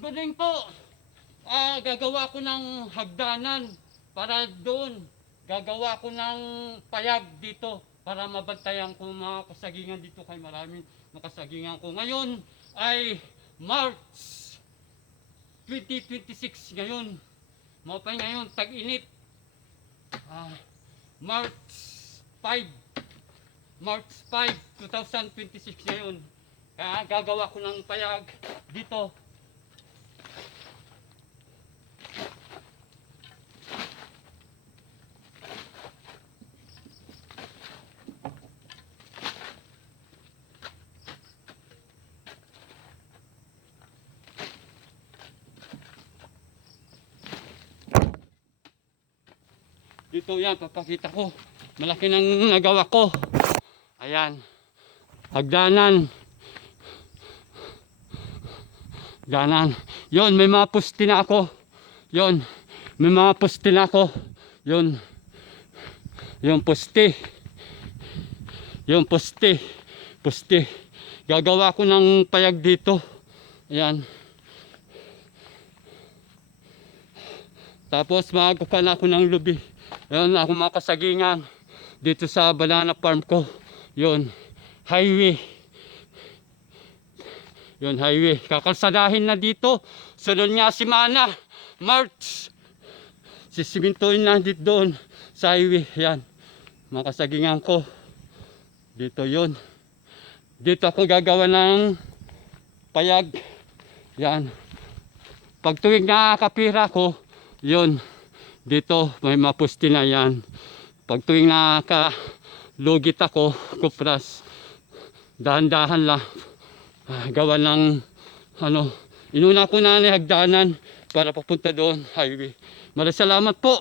morning po. Gagawa ko ng hagdanan para doon. Gagawa ko ng payag dito para mabantayan ko mga kasagingan dito kay maraming makasagingan ko. Ngayon ay March 2026 ngayon. Mapay ngayon, tag-init. March 5, March 5, 2026 ngayon. Kaya gagawa ko ng payag dito. Dito yan, papakita ko. Malaki nang nagawa ko. Ayan. Hagdanan. Hagdanan. Yon, may mga puste na ako. Yon. May mga puste na ako. Yon. Yung puste. Yung puste. Puste. Gagawa ko ng payag dito. Ayan. Tapos magawa na ako ng lubi. Ayan, ako mga kasagingan dito sa banana farm ko. Yun, highway. Yun, highway. Kakalsadahin na dito. Sunod nga si Mana, March. Sisimintuin na dito doon sa highway. Yan, mga kasagingan ko. Dito yun. Dito ako gagawa ng payag. Yan. Pag tuwing nakakapira ko, yun. Dito may mapusti na yan. Pag tuwing nakalugit ako, kupras, dahan-dahan lang. Gawa ng inuna ko na hagdanan para papunta doon, highway. Maraming salamat po.